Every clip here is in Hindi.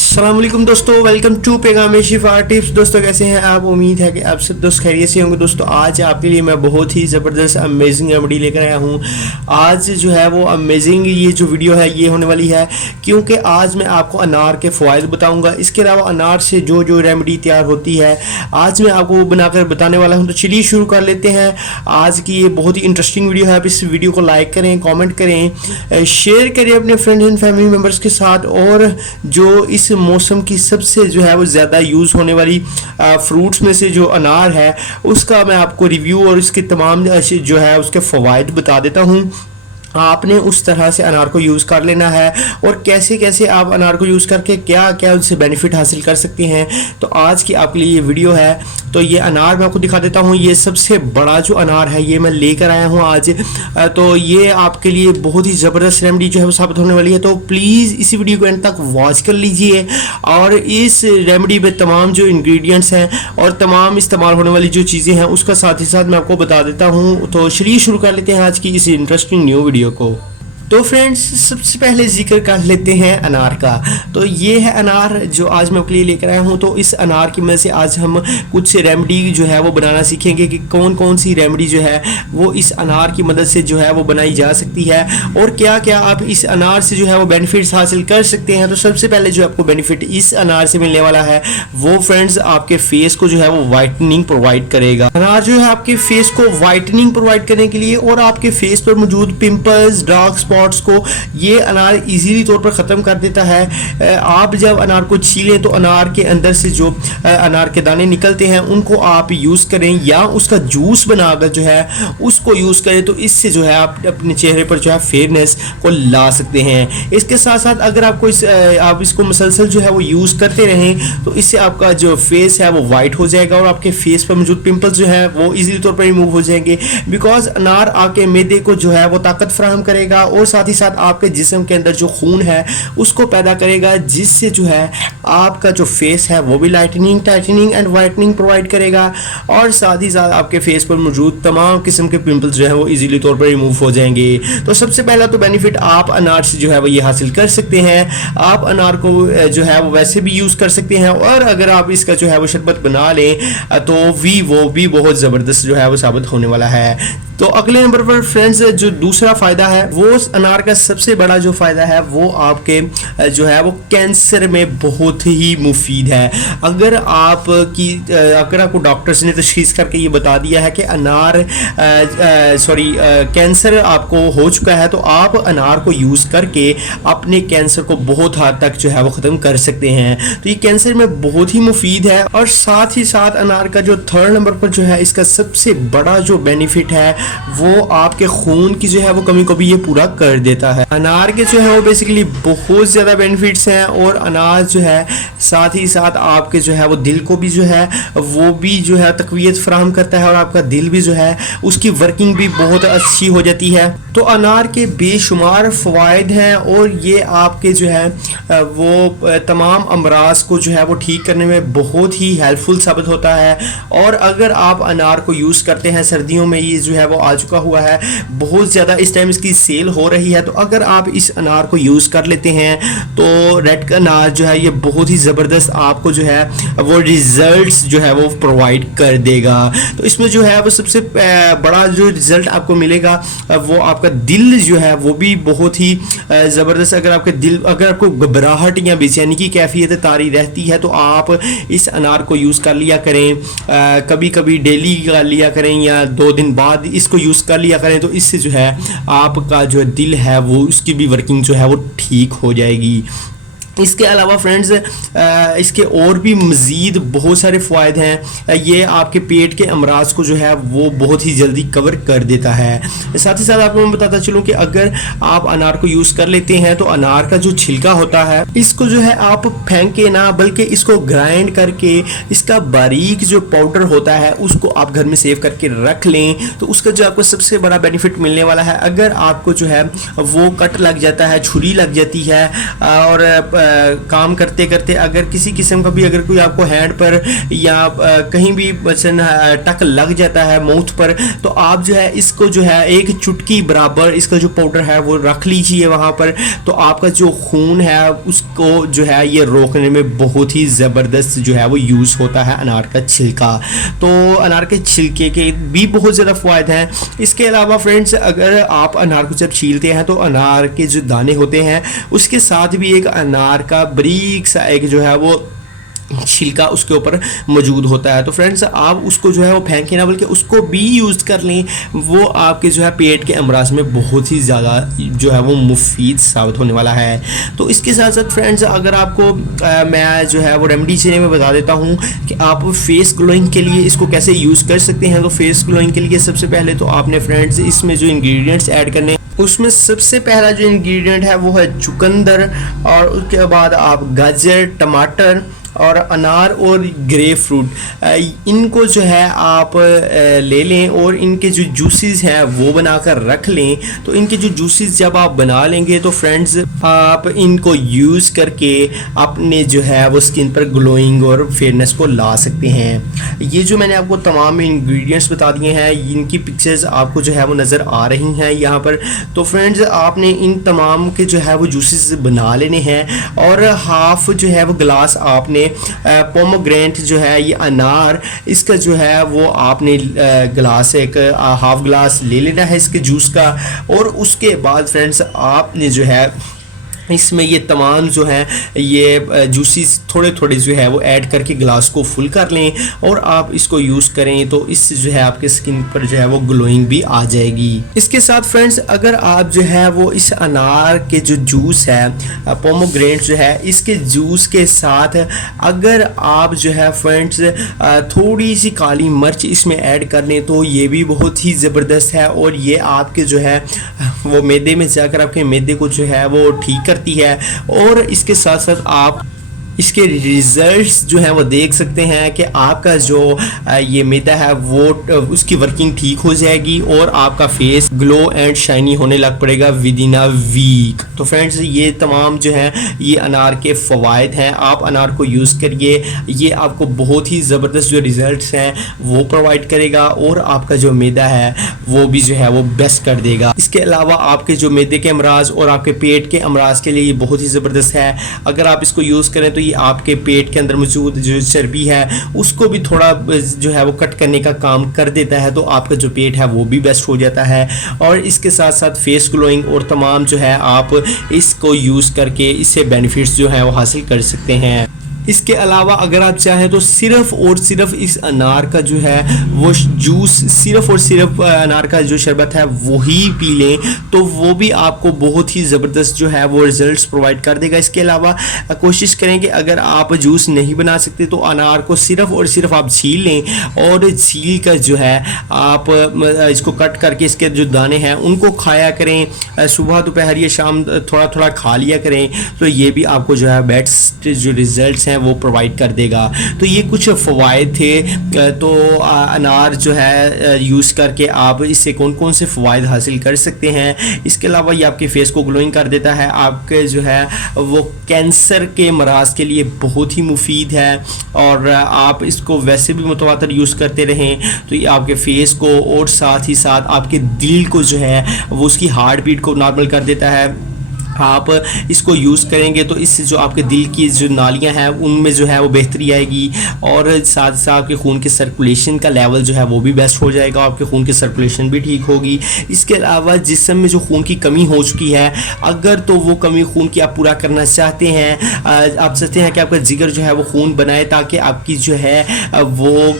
अस्सलाम वालेकुम दोस्तों, वेलकम टू पैगाम शिफा टिप्स। दोस्तों कैसे हैं आप? उम्मीद है कि आप सब दोस्त खैरियत से होंगे। दोस्तों आज आपके लिए मैं बहुत ही ज़बरदस्त अमेजिंग रेमेडी लेकर आया हूँ। आज जो है वो अमेजिंग ये जो वीडियो है ये होने वाली है, क्योंकि आज मैं आपको अनार के फ़वाइद बताऊँगा। इसके अलावा अनार से जो जो रेमेडी तैयार होती है आज मैं आपको वो बनाकर बताने वाला हूँ। तो चलिए शुरू कर लेते हैं। आज की ये बहुत ही इंटरेस्टिंग वीडियो है। आप इस वीडियो को लाइक करें, कॉमेंट करें, शेयर करें अपने फ्रेंड्स एंड फैमिली मेम्बर्स के साथ। और जो इस मौसम की सबसे जो है वो ज़्यादा यूज़ होने वाली फ्रूट्स में से जो अनार है उसका मैं आपको रिव्यू और इसके तमाम जो है उसके फ़वाइद बता देता हूँ। आपने उस तरह से अनार को यूज़ कर लेना है और कैसे कैसे आप अनार को यूज़ करके क्या क्या उनसे बेनिफिट हासिल कर सकते हैं। तो आज की आपके लिए ये वीडियो है। तो ये अनार मैं आपको दिखा देता हूँ। ये सबसे बड़ा जो अनार है ये मैं लेकर आया हूँ आज। तो ये आपके लिए बहुत ही ज़बरदस्त रेमेडी जो है वो साबित होने वाली है। तो प्लीज़ इसी वीडियो को एंड तक वॉच कर लीजिए और इस रेमेडी में तमाम जो इंग्रेडिएंट्स हैं और तमाम इस्तेमाल होने वाली जो चीज़ें हैं उसका साथ ही साथ मैं आपको बता देता हूँ। तो चलिए शुरू कर लेते हैं आज की इस इंटरेस्टिंग न्यू वीडियो को। तो फ्रेंड्स सबसे पहले जिक्र कर लेते हैं अनार का। तो ये है अनार जो आज मैं आपके लिए लेकर आया हूँ। तो इस अनार की मदद से आज हम कुछ रेमेडी जो है वो बनाना सीखेंगे कि कौन कौन सी रेमेडी जो है वो इस अनार की मदद से जो है वो बनाई जा सकती है और क्या क्या आप इस अनार से जो है वो बेनिफिट्स हासिल कर सकते हैं। तो सबसे पहले जो आपको बेनिफिट इस अनार से मिलने वाला है वो फ्रेंड्स आपके फेस को जो है वो वाइटनिंग प्रोवाइड करेगा। अनार जो है आपके फेस को वाइटनिंग प्रोवाइड करने के लिए और आपके फेस पर मौजूद पिंपल्स, डार्क स्पॉट्स को ये अनार इजीली तौर पर ख़त्म कर देता है। आप जब अनार को छीलें तो अनार के अंदर से जो अनार के दाने निकलते हैं उनको आप यूज़ करें या उसका जूस बनाकर जो है उसको यूज़ करें। तो इससे जो है आप अपने चेहरे पर जो है फेयरनेस को ला सकते हैं। इसके साथ साथ अगर आपको आप इसको मुसलसल जो है वो यूज़ करते रहें तो इससे आपका जो फेस है वो वाइट हो जाएगा और आपके फेस पर मौजूद पिंपल्स जो है वो इजीली तौर पर रिमूव हो जाएंगे। बिकॉज अनार आपके मैदे को जो है वो ताकत फराहम करेगा और साथ ही साथ आपके जिस्म के अंदर जो खून है उसको पैदा करेगा, जिससे जो है आपका जो फेस है वो भी lightning, tightening and whitening provide करेगा और साथ ही साथ आपके फेस पर मौजूद तमाम किस्म के पिंपल्स जो है वो इजीली तौर पर रिमूव हो जाएंगे। तो सबसे पहला तो बेनिफिट आप अनार से जो है वो ये हासिल कर सकते हैं। आप अनार को जो है वो वैसे भी यूज़ कर सकते हैं और अगर आप इसका जो है वो शरबत बना लें तो वो भी बहुत ज़बरदस्त जो है वो साबित होने वाला है। तो अगले नंबर पर फ्रेंड्स जो दूसरा फ़ायदा है वो अनार का सबसे बड़ा जो फ़ायदा है वो आपके जो है वो कैंसर में बहुत ही मुफीद है। अगर आपको डॉक्टर्स ने तशखीस करके ये बता दिया है कि अनार कैंसर आपको हो चुका है तो आप अनार को यूज़ करके अपने कैंसर को बहुत हद तक जो है वो ख़त्म कर सकते हैं। तो ये कैंसर में बहुत ही मुफीद है। और साथ ही साथ अनार का जो थर्ड नंबर पर जो है इसका सबसे बड़ा जो बेनिफिट है वो आपके खून की जो है वो कमी को भी ये पूरा कर देता है। अनार के जो है वो बेसिकली बहुत ज़्यादा बेनिफिट्स हैं और अनार जो है साथ ही साथ आपके जो है वो दिल को भी जो है वो भी जो है तक़वियत फराहम करता है और आपका दिल भी जो है उसकी वर्किंग भी बहुत अच्छी हो जाती है। तो अनार के बेशुमार फ़वाइद हैं और ये आपके जो है वो तमाम अमराज को जो है वो ठीक करने में बहुत ही हेल्पफुल साबित होता है। और अगर आप अनार को यूज़ करते हैं सर्दियों में, ये जो है वो आ चुका हुआ है, बहुत ज़्यादा इस टाइम इसकी सेल हो रही है, तो अगर आप इस अनार को यूज़ कर लेते हैं तो रेड अनार जो है ये बहुत ही ज़बरदस्त आपको जो है वो रिज़ल्ट्स जो है वो प्रोवाइड कर देगा। तो इसमें जो है वो सबसे बड़ा जो रिज़ल्ट आपको मिलेगा वो आपका दिल जो है वो भी बहुत ही ज़बरदस्त। अगर आपको घबराहट या बेचैनी की कैफियत तारी रहती है तो आप इस अनार को यूज़ कर लिया करें। कभी कभी डेली कर लिया करें या 2 दिन बाद इसको यूज़ कर लिया करें। तो इससे जो है आपका जो दिल है वो उसकी भी वर्किंग जो है वो ठीक हो जाएगी। इसके अलावा फ्रेंड्स इसके और भी मज़ीद बहुत सारे फ़वाइद हैं। ये आपके पेट के अमराज को जो है वो बहुत ही जल्दी कवर कर देता है। साथ ही साथ आपको मैं बताता चलूँ कि अगर आप अनार को यूज़ कर लेते हैं तो अनार का जो छिलका होता है इसको जो है आप फेंके ना, बल्कि इसको ग्राइंड करके इसका बारीक जो पाउडर होता है उसको आप घर में सेव करके रख लें। तो उसका जो आपको सबसे बड़ा बेनिफिट मिलने वाला है, अगर आपको जो है वो कट लग जाता है, छुरी लग जाती है और काम करते करते अगर किसी किस्म का भी अगर कोई आपको हैंड पर या कहीं भी वचन टक लग जाता है माउथ पर, तो आप जो है इसको जो है एक चुटकी बराबर इसका जो पाउडर है वो रख लीजिए वहाँ पर, तो आपका जो खून है उसको जो है ये रोकने में बहुत ही ज़बरदस्त जो है वो यूज़ होता है अनार का छिलका। तो अनार के छिलके के भी बहुत ज़्यादा फ़ायदे हैं। इसके अलावा फ्रेंड्स, अगर आप अनार को जब छीलते हैं तो अनार के जो दाने होते हैं उसके साथ भी एक अनार का बारीक सा एक जो है वो छिलका उसके ऊपर मौजूद होता है। तो फ्रेंड्स, आप उसको जो है वो फेंकें ना, बल्कि उसको भी यूज़ कर लें, वो आपके जो है पेट के अमराज में बहुत ही ज़्यादा जो है वो मुफीद साबित होने वाला है। तो इसके साथ साथ फ्रेंड्स, अगर आपको मैं जो है वो रेमेडी चीज़ें में बता देता हूँ कि आप फेस ग्लोइंग के लिए इसको कैसे यूज़ कर सकते हैं। तो फेस ग्लोइंग के लिए सबसे पहले तो आपने फ्रेंड्स इसमें जो इंग्रेडिएंट्स ऐड करने, उसमें सबसे पहला जो इंग्रेडिएंट है वो है चुकंदर, और उसके बाद आप गाजर, टमाटर और अनार और ग्रेप फ्रूट, इनको जो है आप ले लें और इनके जो जूसेस हैं वो बनाकर रख लें। तो इनके जो जूसेस जब आप बना लेंगे तो फ्रेंड्स, आप इनको यूज़ करके अपने जो है वो स्किन पर ग्लोइंग और फेयरनेस को ला सकते हैं। ये जो मैंने आपको तमाम इंग्रेडिएंट्स बता दिए हैं, इनकी पिक्चर्स आपको जो है वो नज़र आ रही हैं यहाँ पर। तो फ्रेंड्स, आपने इन तमाम के जो है वो जूसेस बना लेने हैं, और हाफ जो है वो गिलास आपने पोमोग्रेनेट जो है ये अनार, इसका जो है वो आपने गिलास एक हाफ गिलास ले लेना है इसके जूस का। और उसके बाद फ्रेंड्स, आपने जो है इसमें ये तमाम जो है ये जूसेस थोड़े थोड़े जो है वो ऐड करके गिलास को फुल कर लें और आप इसको यूज़ करें, तो इससे जो है आपके स्किन पर जो है वो ग्लोइंग भी आ जाएगी। इसके साथ फ्रेंड्स, अगर आप जो है वो इस अनार के जो जूस है, पोमोग्रेनेट जो है, इसके जूस के साथ अगर आप जो है फ्रेंड्स थोड़ी सी काली मिर्च इसमें ऐड कर लें तो ये भी बहुत ही ज़बरदस्त है, और ये आपके जो है वो मैदे में जाकर आपके मैदे को जो है वो ठीक करती है। और इसके साथ साथ आप इसके रिजल्ट्स जो हैं वो देख सकते हैं कि आपका जो ये मैदा है वो उसकी वर्किंग ठीक हो जाएगी और आपका फेस ग्लो एंड शाइनी होने लग पड़ेगा विद इन अ वीक। तो फ्रेंड्स, ये तमाम जो है ये अनार के फ़वाइद हैं, आप अनार को यूज़ करिए, ये आपको बहुत ही ज़बरदस्त जो रिज़ल्ट्स हैं वो प्रोवाइड करेगा और आपका जो मैदा है वो भी जो है वो बेस्ट कर देगा। इसके अलावा आपके जो मैदे के अमराज और आपके पेट के अमराज के लिए ये बहुत ही ज़बरदस्त है। अगर आप इसको यूज़ करें तो आपके पेट के अंदर मौजूद जो चर्बी है उसको भी थोड़ा जो है वो कट करने का काम कर देता है, तो आपका जो पेट है वो भी बेस्ट हो जाता है। और इसके साथ साथ फेस ग्लोइंग और तमाम जो है आप इसको यूज़ करके इससे बेनिफिट्स जो है वो हासिल कर सकते हैं। इसके अलावा अगर आप चाहें तो सिर्फ और सिर्फ इस अनार का जो है वो जूस, सिर्फ और सिर्फ अनार का जो शरबत है वही पी लें, तो वो भी आपको बहुत ही ज़बरदस्त जो है वो रिजल्ट्स प्रोवाइड कर देगा। इसके अलावा कोशिश करें कि अगर आप जूस नहीं बना सकते तो अनार को सिर्फ और सिर्फ आप छील लें और छील कर जो है आप इसको कट करके इसके जो दाने हैं उनको खाया करें, सुबह दोपहर या शाम थोड़ा थोड़ा खा लिया करें, तो ये भी आपको जो है बेस्ट जो रिजल्ट्स हैं वो प्रोवाइड कर देगा। तो ये कुछ फ़वाइद थे। तो अनार जो है यूज़ करके आप इससे कौन कौन से फ़वाइद हासिल कर सकते हैं। इसके अलावा ये आपके फेस को ग्लोइंग कर देता है, आपके जो है वो कैंसर के मराज के लिए बहुत ही मुफीद है, और आप इसको वैसे भी मुतवातर यूज़ करते रहें तो ये आपके फेस को और साथ ही साथ आपके दिल को जो है वो उसकी हार्ट बीट को नॉर्मल कर देता है। आप इसको यूज़ करेंगे तो इससे जो आपके दिल की जो नालियां हैं उनमें जो है वो बेहतरी आएगी, और साथ साथ आपके खून के सर्कुलेशन का लेवल जो है वो भी बेस्ट हो जाएगा, आपके खून की सर्कुलेशन भी ठीक होगी। इसके अलावा जिस्म में जो खून की कमी हो चुकी है, अगर तो वो कमी खून की आप पूरा करना चाहते हैं, आप चाहते हैं कि आपका जिगर जो है वो खून बनाए ताकि आपकी जो है वो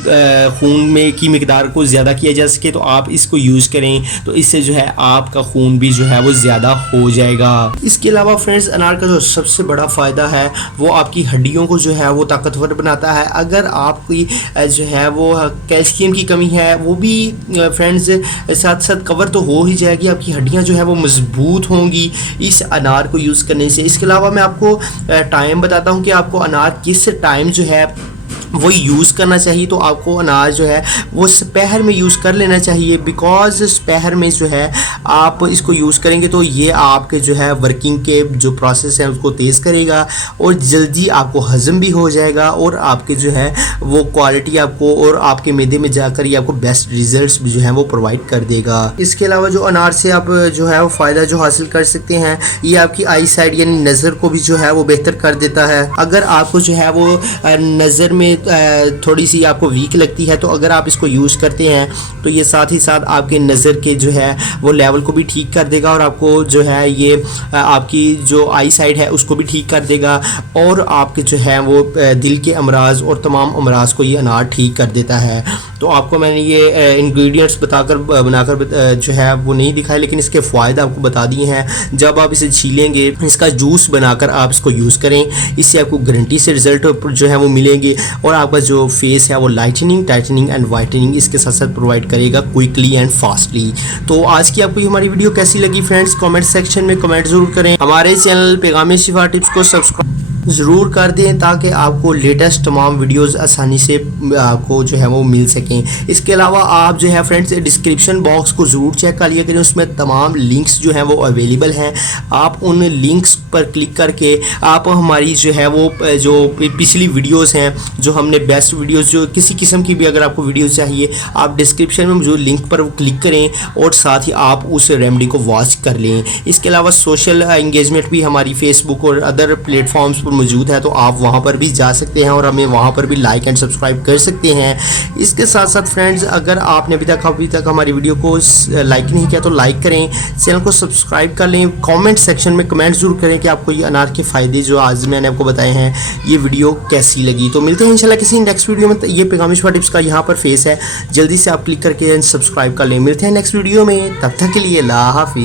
खून में की मिकदार को ज़्यादा किया जा सके, तो आप इसको यूज़ करें, तो इससे जो है आपका खून भी जो है वो ज़्यादा हो जाएगा। इसके अलावा फ्रेंड्स, अनार का जो सबसे बड़ा फ़ायदा है वो आपकी हड्डियों को जो है वो ताकतवर बनाता है। अगर आपकी जो है वो कैल्शियम की कमी है वो भी फ्रेंड्स साथ साथ कवर तो हो ही जाएगी, आपकी हड्डियां जो है वो मजबूत होंगी इस अनार को यूज़ करने से। इसके अलावा मैं आपको टाइम बताता हूँ कि आपको अनार किस टाइम जो है वो यूज़ करना चाहिए। तो आपको अनार जो है वो दोपहर में यूज़ कर लेना चाहिए, बिकॉज दोपहर में जो है आप इसको यूज़ करेंगे तो ये आपके जो है वर्किंग के जो प्रोसेस है उसको तेज़ करेगा और जल्दी आपको हजम भी हो जाएगा और आपके जो है वो क्वालिटी आपको और आपके मैदे में जाकर ये आपको बेस्ट रिजल्ट्स भी जो है वो प्रोवाइड कर देगा। इसके अलावा जो अनार से आप जो है वो फ़ायदा जो हासिल कर सकते हैं, ये आपकी आई साइड यानी नज़र को भी जो है वो बेहतर कर देता है। अगर आपको जो है वो नज़र में थोड़ी सी आपको वीक लगती है तो अगर आप इसको यूज़ करते हैं तो ये साथ ही साथ आपके नज़र के जो है वो लेवल को भी ठीक कर देगा और आपको जो है ये आपकी जो आई साइड है उसको भी ठीक कर देगा और आपके जो है वो दिल के अमराज और तमाम अमराज को ये अनार ठीक कर देता है। तो आपको मैंने ये इंग्रेडिएंट्स बनाकर जो है वो नहीं दिखाए, लेकिन इसके फ़ायदे आपको बता दिए हैं। जब आप इसे छीलेंगे, इसका जूस बनाकर आप इसको यूज़ करें, इससे आपको गारंटी से रिज़ल्ट जो है वो मिलेंगे और आपका जो फेस है वो लाइटनिंग, टाइटनिंग एंड वाइटनिंग इसके साथ साथ प्रोवाइड करेगा क्विकली एंड फास्टली। तो आज की आपको हमारी वीडियो कैसी लगी फ्रेंड्स, कमेंट सेक्शन में कमेंट ज़रूर करें। हमारे चैनल पैगाम शिफा टिप्स को सब्सक्राइब ज़रूर कर दें ताकि आपको लेटेस्ट तमाम वीडियोस आसानी से आपको जो है वो मिल सकें। इसके अलावा आप जो है फ्रेंड्स डिस्क्रिप्शन बॉक्स को ज़रूर चेक कर लिया करें, उसमें तमाम लिंक्स जो हैं वो अवेलेबल हैं। आप उन लिंक्स पर क्लिक करके आप हमारी जो है वो जो पिछली वीडियोस हैं, जो हमने बेस्ट वीडियोस, जो किसी किस्म की भी अगर आपको वीडियोस चाहिए, आप डिस्क्रिप्शन में जो लिंक पर क्लिक करें और साथ ही आप उस रेमेडी को वॉच कर लें। इसके अलावा सोशल एंगेजमेंट भी हमारी फेसबुक और अदर प्लेटफॉर्म्स मौजूद है, तो आप वहां पर भी जा सकते हैं और हमें वहां पर भी लाइक एंड सब्सक्राइब कर सकते हैं। इसके साथ साथ फ्रेंड्स, अगर आपने अभी तक हमारी वीडियो को लाइक नहीं किया तो लाइक करें, चैनल को सब्सक्राइब कर लें, कमेंट सेक्शन में कमेंट जरूर करें कि आपको ये अनार के फ़ायदे जो आज मैंने आपको बताए हैं ये वीडियो कैसी लगी। तो मिलते हैं इंशाल्लाह किसी नेक्स्ट वीडियो में। ये पैगाम शिफा टिप्स का यहाँ पर फेस है, जल्दी से आप क्लिक करके सब्सक्राइब कर लें। मिलते हैं नेक्स्ट वीडियो में, तब तक के लिए अल्लाह हाफिज़।